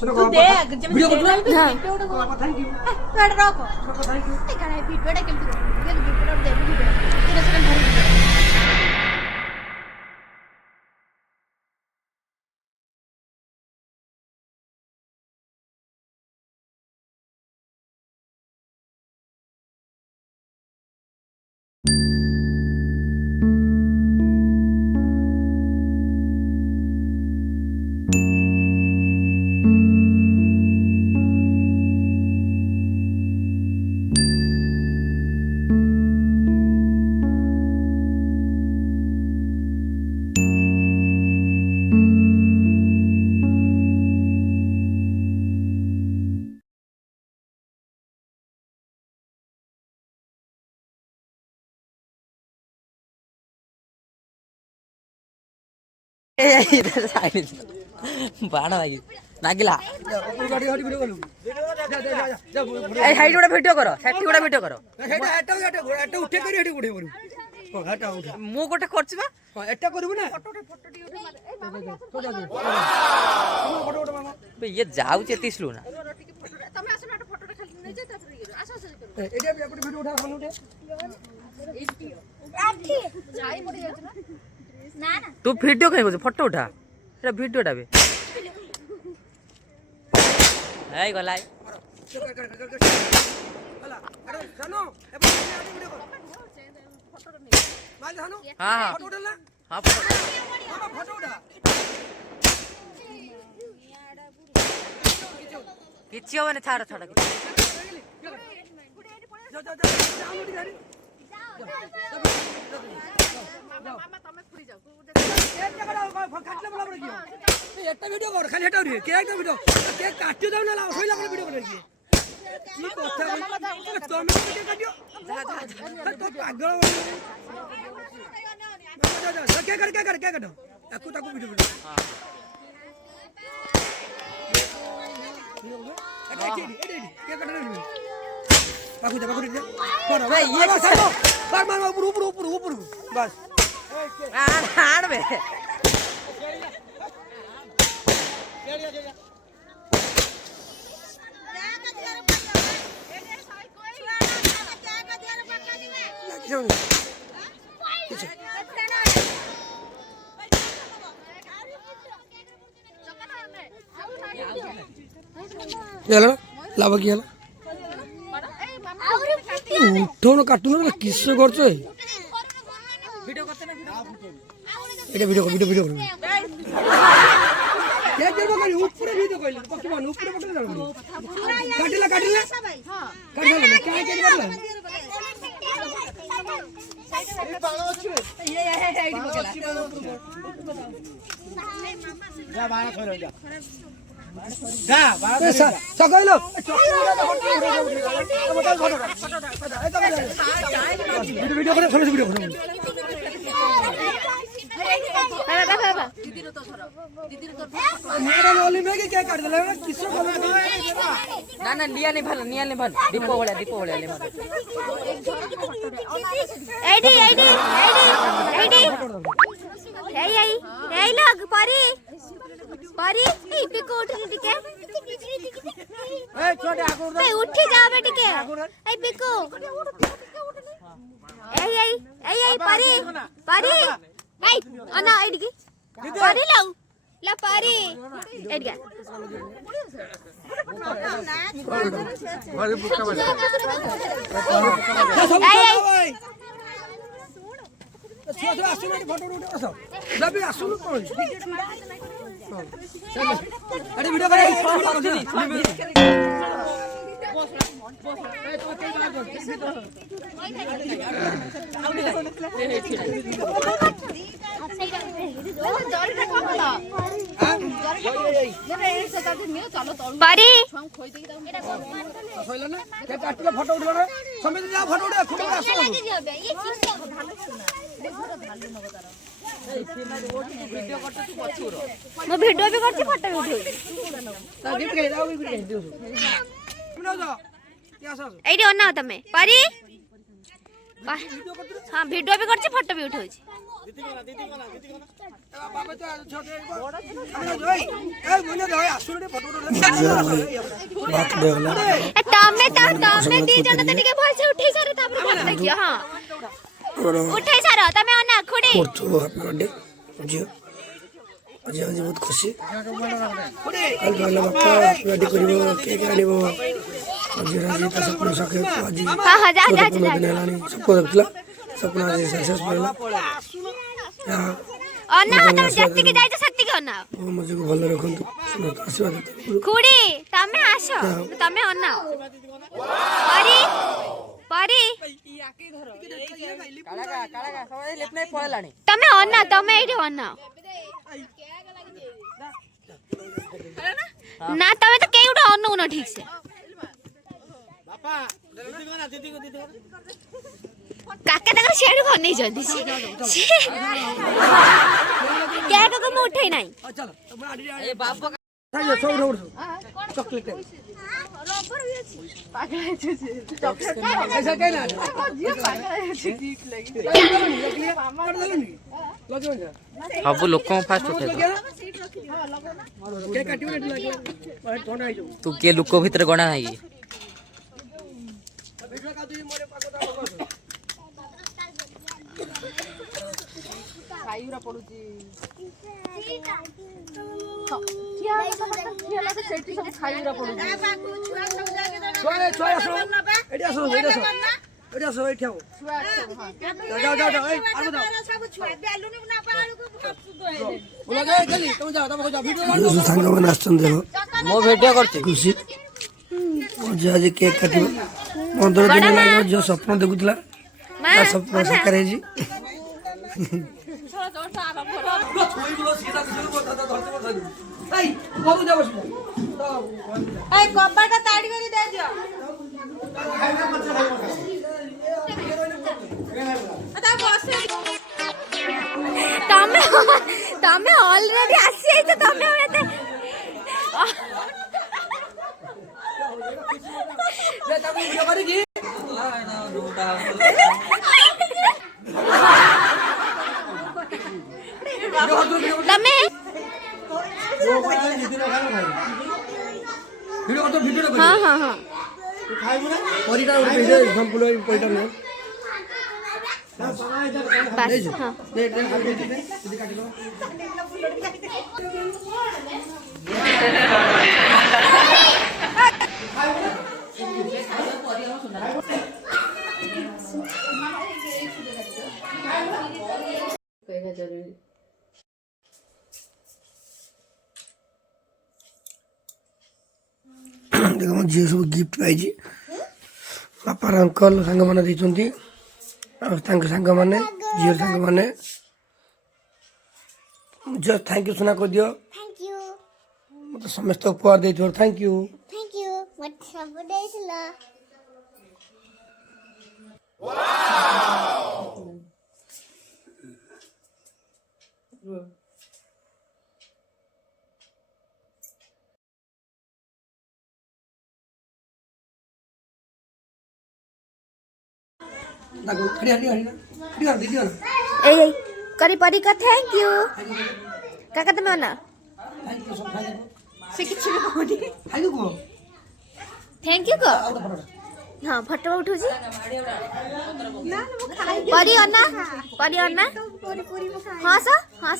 तू देख जब वीडियो कर हां थैंक यू गाड़ी रखो थैंक यू ए काहे वीडियोटा केमती ये वीडियोटा दे वीडियो 3 सेकंड धरि इधर साइड बाणा लागी नागिला गाड़ी गाड़ी वीडियो कर जा जा जा ए हाइट गोटा वीडियो करो सेठी गोटा वीडियो करो हेटा हेटा हेटा उठे करी हेटी उठे करू ओ हेटा उठे मु गोटे करछि बा हां एटा करबो ना फोटो टी उठे मार ए तो जा फोटो फोटो मामा बे ये जाऊ चेती स्लो ना तमे आसो ना फोटो खाली नै जे तापर ये आसो आसो करो एटा भी एक वीडियो उठा खान उठे एटी आठी छाई पड़ी जाछ ना ना ना तू वीडियो कहीं बोल फोटो उठा एटा वीडियोटा बे ए गलाई हला अरे जानो ए वीडियो कर फोटो नहीं माल जानो हां हां फोटो उठा हां फोटो मामा फोटो उठा किछि होबने छाड़ छाड़ जा जा जा जानो गाड़ी मामा तमे खुरी जाओ काटले बोला पड़े एकटा वीडियो कर खाली हेटा रे के एकटा वीडियो के काटियो दाও না লাও হইলা করে ভিডিও করে কি কি কথা তুমি কে কাটিও যা যা তো পাগল যা যা কে কাটো একু তাকু ভিডিও করে हां এডি কে কাটো রে পাকু যা কর ভাই ये सालो मार ऊपर बस आड़ बे लाभ कि उठौन काटुन किस करछ वीडियो करते ना এটা ভিডিও वीडियो কে দেব কই উপরে ভিডিও কইলি পকি মান উপরে পটে যাও কাটিলা কাটিলা हां কাটিলা কে কে করলা এই পাগল আছে ये आईडी पकला যা বানা কইলো যা যা বানা সকাইলো ভিডিও করে সবাই ভিডিও করে दीदी रो तो धरो मेरा लोली में के क्या काट देला किसो बोला ना ना लिया नहीं भल दीपो वाला ले मत आईडी लोग परी ई पिको उठ टिके ए छोटे आगुर ए उठी जाओ बे टिके ए पिको ए परी भाई अना आईडी की परी लो ला परी एडगा फोटो जब आसुन अरे वीडियो करे परी फोटो उठा समित जा फोटो उठा खुद आसो मैं वीडियो भी करती फोटो भी उठाई गिफ्ट के जाओ गिफ्ट के दियो जा क्या सर एडी ओना तमे परी हाँ वीडियो भी करछि फोटो भी उठाउछि तमे दी जण त टिके भल से उठै सारे तापर फोटो देखियो हां उठै सारो तमे अना खुडी जी आज आज बहुत खुशी कल वाला बापा रेडी करिवो केक आनिवो आज राजी त सपना सके आज हां हां जा सबको देखला सपना आज सक्सेस होला अना तमे जत्ति के जाय त शक्ति के अना ओ मुझे को भल रखंतु आशीर्वाद खुडी तमे आसो तमे अना परी परी काळा सवाई लेपने पळलाणी तमे अना तमे एठी अना ना तमे तो केउडा अनु न ठीक से बापा दीदी को काका तक शेड घर नहीं जल्दी से क्या को मैं उठाई नहीं चलो ए बाप चॉकलेट रबर भी अछि पागल अछि चॉकलेट ऐसा कहना जी पागल अछि ठीक लगी सब लोक फास्ट उठे केक काटियो ना लागला ठंडा आइ जाऊ तू के लोक भीतर गणा है वीडियो का तू मोरे पाको खाइरा पडुची किया खेला से सेठी सब खाइरा पडुची छोय असो एडी असो एठी आओ जाओ ए आरो जाओ सब छुआ बेलुनी ना पाळू को बोला गए जल्दी तुम जाओ वीडियो बना संग में नाचन देखो मो वीडियो करते खुशी आज आज केक काटियो 15 दिन लागो जो सपना देखुतला ता सपना साकार है जी कपड़ा ताड़ी करी दे दियो तमे ऑलरेडी आसी आई तो तमे एते ले तब वीडियो करी की तमे वीडियो हां हां हां परिटा वीडियो संपूर्ण परिटा न बस हां ले दीदी काटिलो कहना जरूरी देखो मो झील सब गिफ्ट पाई बापा अंकल सांग मैंने देती सांग मैंने झील सांग मैंने जस्ट थैंक यू सुना कर दियो थैंक यू मतलब समस्त उपहार दे थैंक यू मत सब देसला देखो खड़ी हड़ी हड़ी खड़ी हड़ी दियो ना ए करी परी का थैंक यू काका तमे अना थैंक यू सब खाई से किछि भी कोनी खाई को थैंक यू को हां फोटो उठो जी ना मो खाई परी अना हां सा हाँ